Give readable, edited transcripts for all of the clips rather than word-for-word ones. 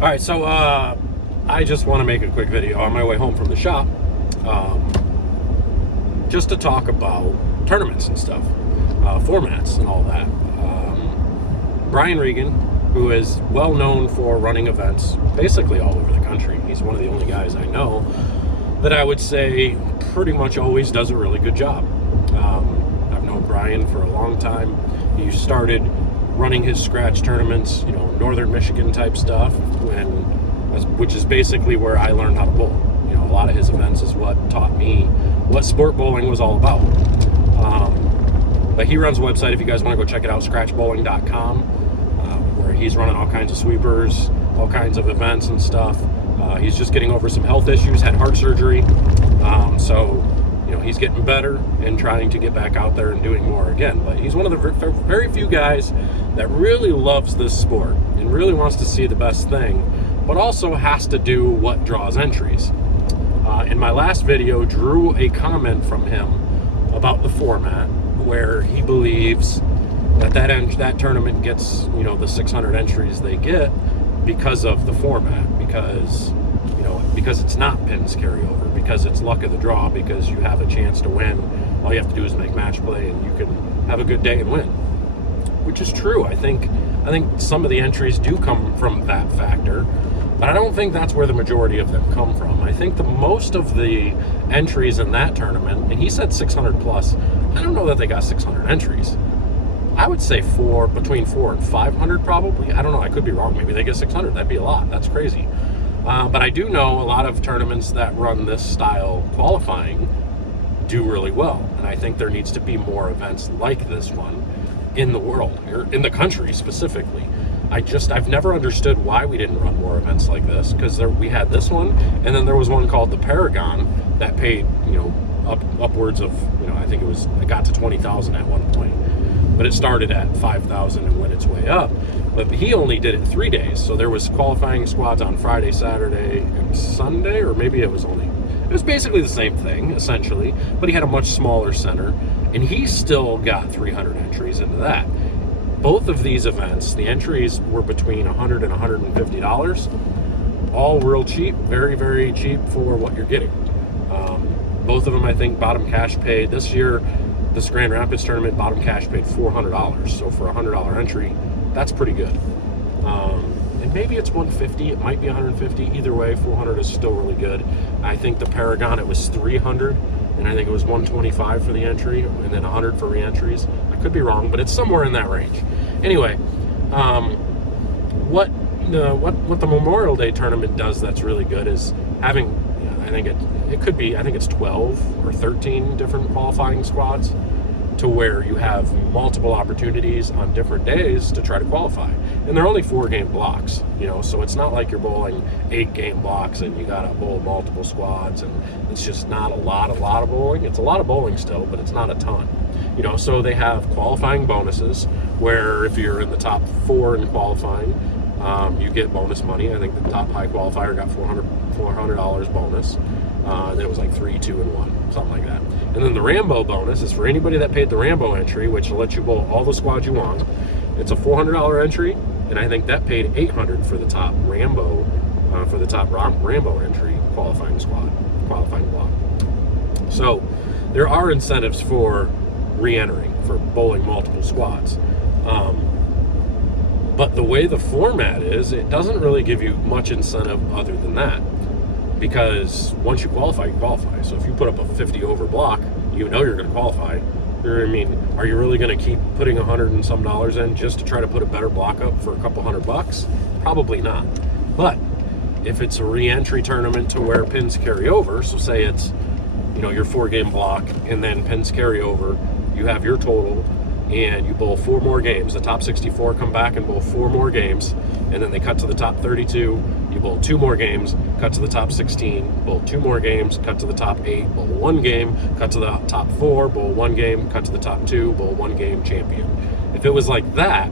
All right, so I just want to make a quick video on my way home from the shop, just to talk about tournaments and stuff, formats and all that. Brian Regan, who is well known for running events basically all over the country. He's one of the only guys I know that I would say pretty much always does a really good job. I've known Brian for a long time. He started running his scratch tournaments, Northern Michigan type stuff, which is basically where I learned how to bowl. A lot of his events is what taught me what sport bowling was all about. But he runs a website, if you guys want to go check it out, scratchbowling.com, where he's running all kinds of sweepers, all kinds of events and stuff. He's just getting over some health issues, had heart surgery. So he's getting better and trying to get back out there and doing more again. But he's one of the very few guys that really loves this sport and really wants to see the best thing, but also has to do what draws entries. In my last video, drew a comment from him about the format, where he believes that tournament gets the 600 entries they get because of the format, because it's not pins carryover, because it's luck of the draw, because you have a chance to win. All you have to do is make match play and you can have a good day and win, which is true. I think some of the entries do come from that factor, but I don't think that's where the majority of them come from. I think the most of the entries in that tournament, and he said 600 plus, I don't know that they got 600 entries. I would say between 400 and 500 probably. I don't know, I could be wrong. Maybe they get 600. That'd be a lot. That's crazy. But I do know a lot of tournaments that run this style qualifying do really well. And I think there needs to be more events like this one in the world, or in the country specifically. I've never understood why we didn't run more events like this, because we had this one, and then there was one called the Paragon that paid, upwards of, I think it got to 20,000 at one point. But it started at 5,000 and went its way up. But he only did it 3 days. So there was qualifying squads on Friday, Saturday, and Sunday, or maybe it was basically the same thing, essentially, but he had a much smaller center, and he still got 300 entries into that. Both of these events, the entries were between $100 and $150, all real cheap, very, very cheap for what you're getting. Both of them, I think, bottom cash paid. This year, this Grand Rapids tournament, bottom cash paid $400. So for a $100 entry, that's pretty good. And maybe it's 150, it might be 150. Either way, 400 is still really good. I think the Paragon, it was 300, and I think it was 125 for the entry, and then 100 for re-entries. I could be wrong, but it's somewhere in that range. Anyway, what the Memorial Day tournament does that's really good is having, I think it's 12 or 13 different qualifying squads, to where you have multiple opportunities on different days to try to qualify. And they're only 4-game blocks, so it's not like you're bowling 8-game blocks and you gotta bowl multiple squads, and it's just not a lot of bowling. It's a lot of bowling still, but it's not a ton. So they have qualifying bonuses, where if you're in the top 4 in qualifying, you get bonus money. I think the top high qualifier got $400 bonus. Then it was like 3, 2, and 1, something like that. And then the Rambo bonus is for anybody that paid the Rambo entry, which will let you bowl all the squads you want. It's a $400 entry, and I think that paid $800 for the top Rambo, Rambo entry qualifying block. So there are incentives for re-entering, for bowling multiple squads. But the way the format is, it doesn't really give you much incentive other than that. Because once you qualify, you qualify. So if you put up a 50 over block, you're going to qualify. Are you really going to keep putting $100 and some in just to try to put a better block up for a couple $100? Probably not. But if it's a re-entry tournament to where pins carry over, so say it's your 4-game block and then pins carry over, you have your total and you bowl 4 more games. The top 64 come back and bowl 4 more games, and then they cut to the top 32. You bowl 2 more games, cut to the top 16, bowl 2 more games, cut to the top 8, bowl 1 game, cut to the top 4, bowl 1 game, cut to the top 2, bowl 1 game, champion. If it was like that,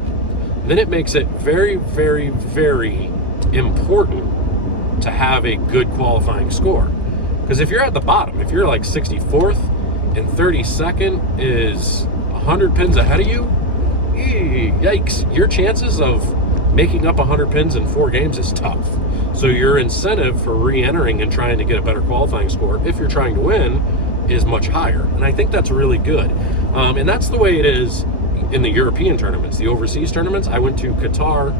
then it makes it very, very, very important to have a good qualifying score. Because if you're at the bottom, if you're like 64th and 32nd is 100 pins ahead of you, yikes, your chances of making up 100 pins in 4 games is tough. So your incentive for re-entering and trying to get a better qualifying score, if you're trying to win, is much higher. And I think that's really good. And that's the way it is in the European tournaments, the overseas tournaments. I went to Qatar,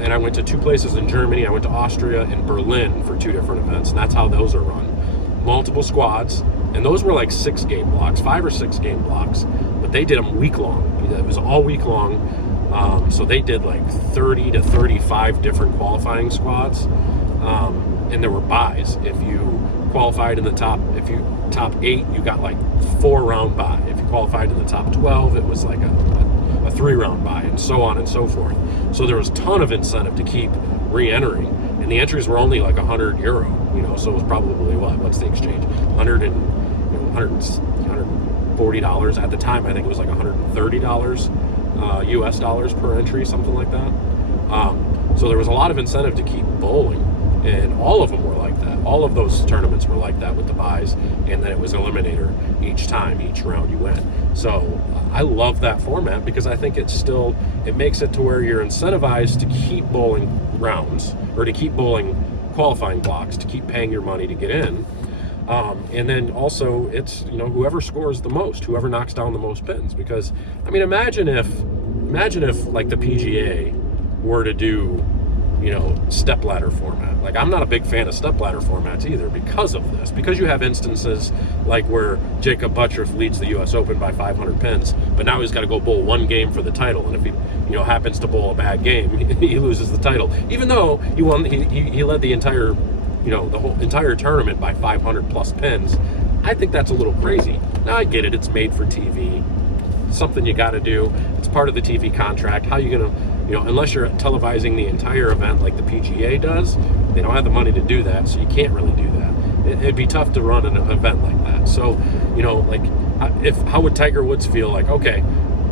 and I went to 2 places in Germany. I went to Austria and Berlin for 2 different events, and that's how those are run. Multiple squads, and those were like 6 game blocks, 5 or 6 game blocks, but they did them week long. It was all week long. So they did like 30 to 35 different qualifying squads, and there were buys. If you qualified in the top 8, you got like 4-round buy. If you qualified in the top 12, it was like a 3-round buy, and so on and so forth. So there was a ton of incentive to keep re-entering, and the entries were only like €100, so it was probably what's the exchange, $140 at the time. I think it was like $130 US dollars per entry, something like that. So there was a lot of incentive to keep bowling, and all of them were like that. All of those tournaments were like that with the buys, and then it was eliminator each round you went. So I love that format because I think it makes it to where you're incentivized to keep bowling rounds, or to keep bowling qualifying blocks, to keep paying your money to get in. And then also it's, whoever scores the most, whoever knocks down the most pins. Because, I mean, imagine if like the PGA were to do, stepladder format. Like, I'm not a big fan of stepladder formats either because of this. Because you have instances like where Jacob Buttriff leads the U.S. Open by 500 pins, but now he's got to go bowl 1 game for the title. And if he, happens to bowl a bad game, he loses the title. Even though he led the entire the whole entire tournament by 500 plus pins. I think that's a little crazy. Now I get it, it's made for TV. It's something you got to do. It's part of the TV contract. How you going to, unless you're televising the entire event like the PGA does, they don't have the money to do that, so you can't really do that. It'd be tough to run an event like that. So, how would Tiger Woods feel like, okay,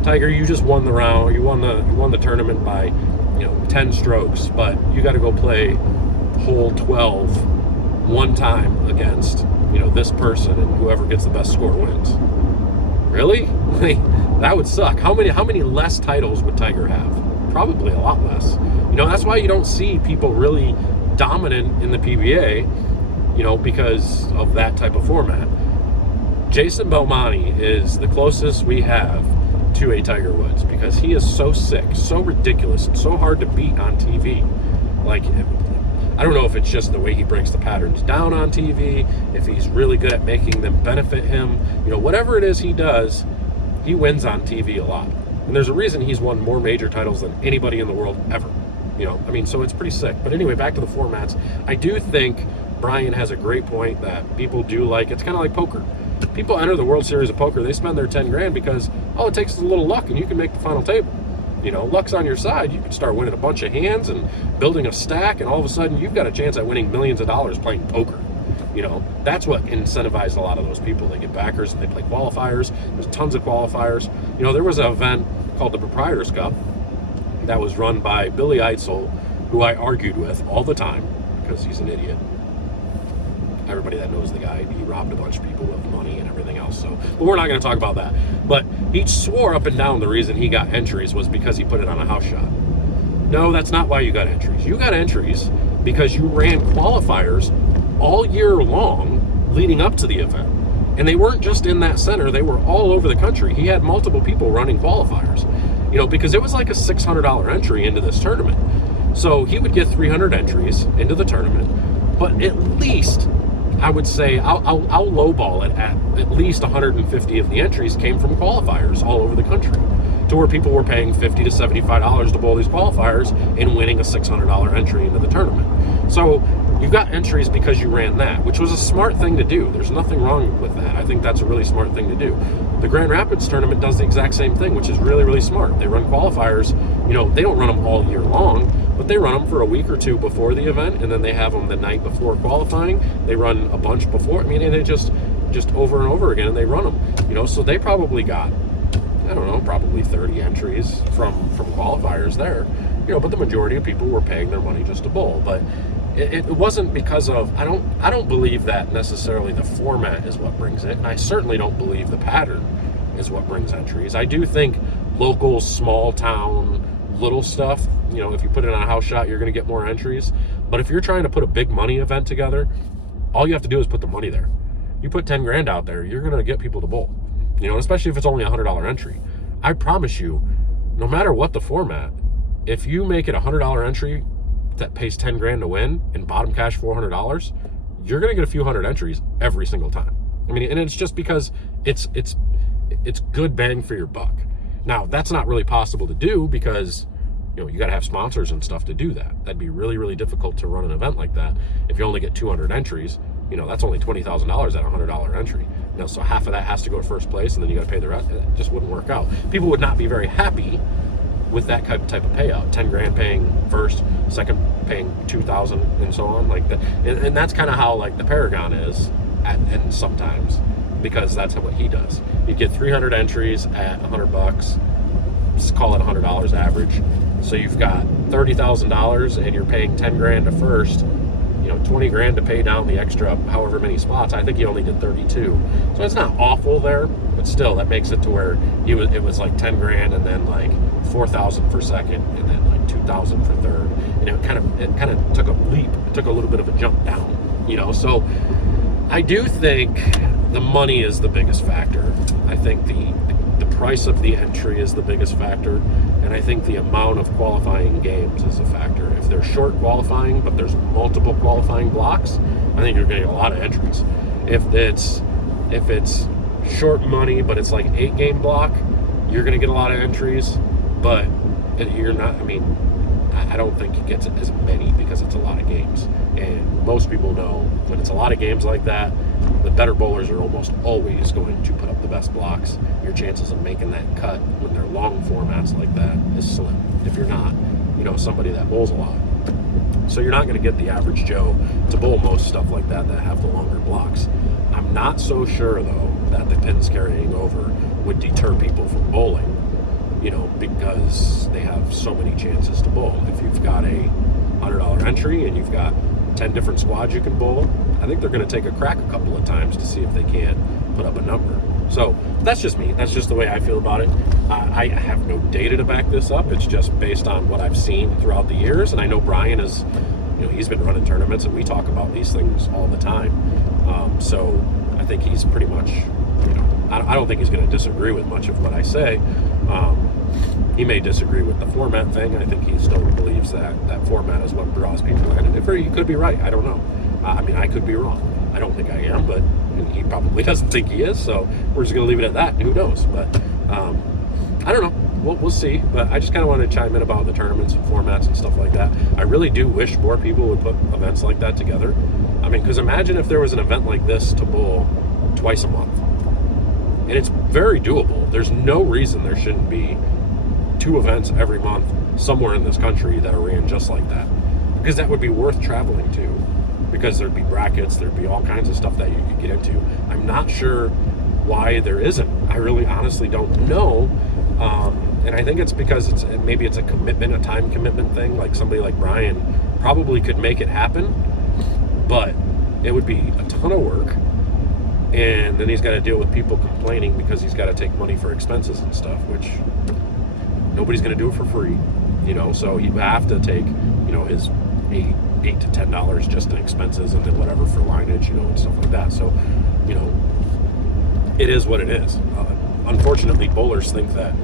Tiger, you just won the round, you won the tournament by, 10 strokes, but you got to go play hole 12 one time against this person, and whoever gets the best score wins. Really? That would suck. How many less titles would Tiger have? Probably a lot less. That's why you don't see people really dominant in the PBA, because of that type of format. Jason Belmonte is the closest we have to a Tiger Woods because he is so sick, so ridiculous, and so hard to beat on TV. Like, I don't know if it's just the way he breaks the patterns down on TV, if he's really good at making them benefit him. Whatever it is he does, he wins on TV a lot. And there's a reason he's won more major titles than anybody in the world ever. So it's pretty sick. But anyway, back to the formats. I do think Brian has a great point that people do like. It's kind of like poker. People enter the World Series of Poker, they spend their 10 grand because all it takes is a little luck and you can make the final table. Luck's on your side. You can start winning a bunch of hands and building a stack, and all of a sudden you've got a chance at winning millions of dollars playing poker. That's what incentivized a lot of those people. They get backers and they play qualifiers. There's tons of qualifiers. There was an event called the Proprietors Cup that was run by Billy Eitzel, who I argued with all the time because he's an idiot. Everybody that knows the guy, he robbed a bunch of people with money and everything else. So, but we're not going to talk about that. But he swore up and down the reason he got entries was because he put it on a house shot. No, that's not why you got entries. You got entries because you ran qualifiers all year long leading up to the event. And they weren't just in that center, they were all over the country. He had multiple people running qualifiers, because it was like a $600 entry into this tournament. So he would get 300 entries into the tournament, but at least, I would say, I'll lowball it at least 150 of the entries came from qualifiers all over the country, to where people were paying $50 to $75 to bowl these qualifiers and winning a $600 entry into the tournament. So you got entries because you ran that, which was a smart thing to do. There's nothing wrong with that. I think that's a really smart thing to do. The Grand Rapids tournament does the exact same thing, which is really, really smart. They run qualifiers, they don't run them all year long, but they run them for a week or two before the event, and then they have them the night before qualifying. They run a bunch before. They just over and over again, and they run them. So they probably got, I don't know, probably 30 entries from qualifiers there. But the majority of people were paying their money just to bowl. But it wasn't because of, I don't believe that necessarily the format is what brings it, and I certainly don't believe the pattern is what brings entries. I do think local, small town, little stuff, if you put it on a house shot, you're going to get more entries. But if you're trying to put a big money event together, all you have to do is put the money there. You put 10 grand out there, you're going to get people to bowl, especially if it's only a $100 entry. I promise you, no matter what the format, if you make it a $100 entry that pays 10 grand to win and bottom cash $400, you're going to get a few hundred entries every single time. I mean, and it's just because it's good bang for your buck. Now, that's not really possible to do because, you got to have sponsors and stuff to do that. That'd be really, really difficult to run an event like that. If you only get 200 entries, that's only $20,000 at a $100 entry. So half of that has to go to first place, and then you got to pay the rest. It just wouldn't work out. People would not be very happy with that type of payout. 10 grand paying first, second paying 2,000, and so on, like that. And that's kind of how like the Paragon is, and sometimes, because that's what he does. You get 300 entries at $100. Let's call it $100 average. So you've got $30,000, and you're paying 10 grand to first. 20 grand to pay down the extra however many spots. I think he only did 32. So it's not awful there, but still that makes it to where it was like 10 grand and then like 4,000 for second and then like 2,000 for third. And it kind of took a leap. It took a little bit of a jump down, So I do think the money is the biggest factor. I think the price of the entry is the biggest factor, and I think the amount of qualifying games is a factor. If they're short qualifying, but there's multiple qualifying blocks, I think you're getting a lot of entries. If it's short money, but it's like 8-game block, you're going to get a lot of entries, but you're not. I mean, I don't think it gets as many because it's a lot of games, and most people know when it's a lot of games like that, the better bowlers are almost always going to put up the best blocks. Your chances of making that cut when they're long formats like that is slim. If you're not, somebody that bowls a lot. So you're not going to get the average Joe to bowl most stuff like that have the longer blocks. I'm not so sure, though, that the pins carrying over would deter people from bowling, because they have so many chances to bowl. If you've got a $100 entry and you've got 10 different squads you can bowl, I think they're going to take a crack a couple of times to see if they can't put up a number. So that's just me. That's just the way I feel about it. I have no data to back this up. It's just based on what I've seen throughout the years. And I know Brian is, he's been running tournaments, and we talk about these things all the time. So I think he's pretty much, I don't think he's going to disagree with much of what I say. He may disagree with the format thing. I think he still believes that format is what draws people in. And he could be right. I don't know. I could be wrong. I don't think I am, but he probably doesn't think he is. So we're just going to leave it at that. Who knows? But I don't know. We'll see. But I just kind of wanted to chime in about the tournaments and formats and stuff like that. I really do wish more people would put events like that together. Because imagine if there was an event like this to bowl twice a month. And it's very doable. There's no reason there shouldn't be 2 events every month somewhere in this country that are ran just like that, because that would be worth traveling to, because there'd be brackets, there'd be all kinds of stuff that you could get into. I'm not sure why there isn't. I really honestly don't know, and I think it's because maybe it's a commitment, a time commitment thing. Like somebody like Brian probably could make it happen, but it would be a ton of work, and then he's got to deal with people complaining because he's got to take money for expenses and stuff, which nobody's going to do it for free, so you have to take, his $8 to $10 just in expenses, and then whatever for lineage, and stuff like that. So, it is what it is. Unfortunately, bowlers think that,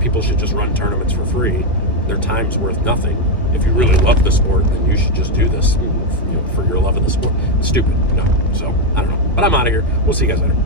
people should just run tournaments for free. Their time's worth nothing. If you really love the sport, then you should just do this, for your love of the sport. It's stupid, So, I don't know. But I'm out of here. We'll see you guys later.